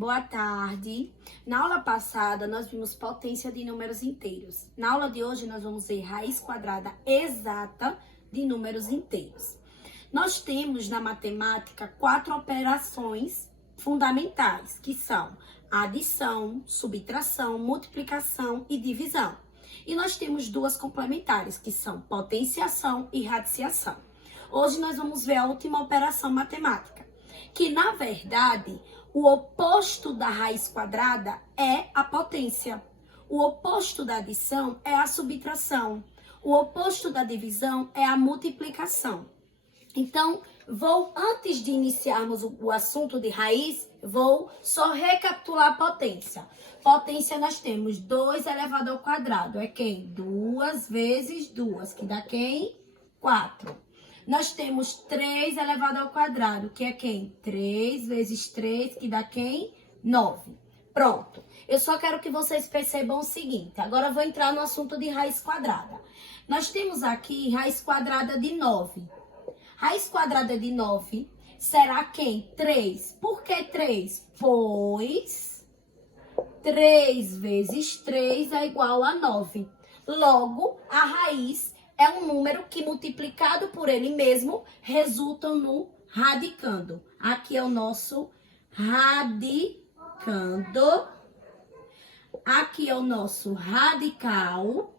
Boa tarde. Na aula passada, nós vimos potência de números inteiros. Na aula de hoje, nós vamos ver raiz quadrada exata de números inteiros. Nós temos na matemática 4 operações fundamentais, que são adição, subtração, multiplicação e divisão. E nós temos 2 complementares, que são potenciação e radiciação. Hoje nós vamos ver a última operação matemática, que na verdade o oposto da raiz quadrada é a potência. O oposto da adição é a subtração. O oposto da divisão é a multiplicação. Então, antes de iniciarmos o assunto de raiz, vou só recapitular a potência. Potência nós temos 2 elevado ao quadrado. É quem? 2 vezes 2, que dá quem? 4. Nós temos 3 elevado ao quadrado, que é quem? 3 vezes 3, que dá quem? 9. Pronto. Eu só quero que vocês percebam o seguinte. Agora eu vou entrar no assunto de raiz quadrada. Nós temos aqui raiz quadrada de 9. Raiz quadrada de 9 será quem? 3. Por que 3? Pois 3 vezes 3 é igual a 9. Logo, a raiz é um número que, multiplicado por ele mesmo, resulta no radicando. Aqui é o nosso radicando. Aqui é o nosso radical.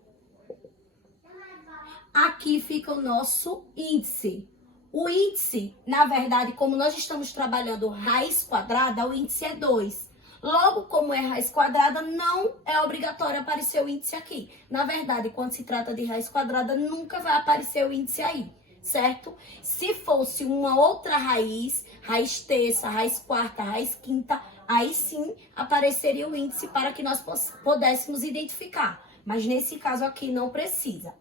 Aqui fica o nosso índice. O índice, na verdade, como nós estamos trabalhando raiz quadrada, o índice é 2. Logo, como é raiz quadrada, não é obrigatório aparecer o índice aqui. Na verdade, quando se trata de raiz quadrada, nunca vai aparecer o índice aí, certo? Se fosse uma outra raiz, raiz terça, raiz quarta, raiz quinta, aí sim apareceria o índice para que nós pudéssemos identificar. Mas nesse caso aqui não precisa.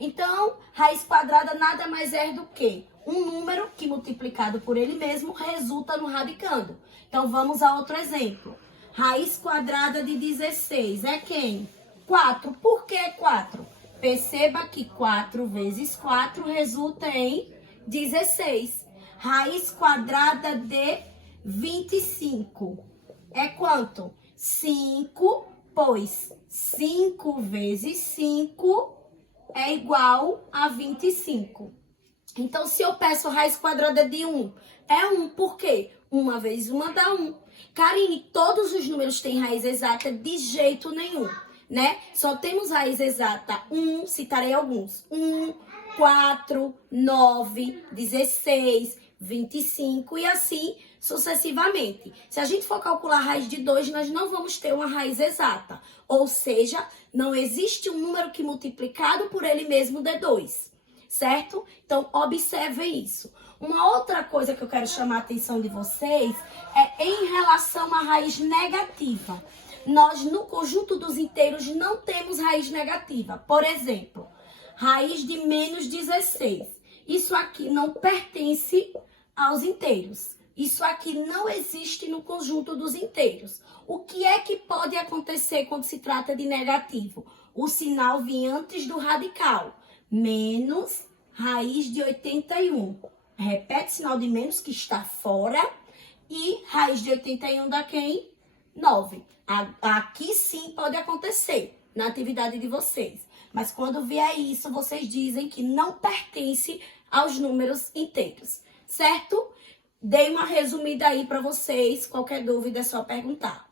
Então, raiz quadrada nada mais é do que um número que, multiplicado por ele mesmo, resulta no radicando. Então, vamos a outro exemplo. Raiz quadrada de 16 é quem? 4. Por que 4? Perceba que 4 vezes 4 resulta em 16. Raiz quadrada de 25 é quanto? 5, pois 5 vezes 5 é igual a 25. Então, se eu peço raiz quadrada de 1, é 1. Por quê? 1 vezes 1 dá 1. Karine, todos os números têm raiz exata? De jeito nenhum, né? Só temos raiz exata 1, citarei alguns. 1, 4, 9, 16, 25 e assim sucessivamente. Se a gente for calcular a raiz de 2, nós não vamos ter uma raiz exata. Ou seja, não existe um número que multiplicado por ele mesmo dê 2. Certo? Então, observem isso. Uma outra coisa que eu quero chamar a atenção de vocês é em relação à raiz negativa. Nós, no conjunto dos inteiros, não temos raiz negativa. Por exemplo, raiz de menos 16. Isso aqui não pertence aos inteiros. Isso aqui não existe no conjunto dos inteiros. O que é que pode acontecer quando se trata de negativo? O sinal vem antes do radical. Menos raiz de 81. Repete sinal de menos que está fora. E raiz de 81 dá quem? 9. Aqui sim pode acontecer na atividade de vocês. Mas quando vier isso, vocês dizem que não pertence aos números inteiros. Certo? Dei uma resumida aí para vocês. Qualquer dúvida é só perguntar.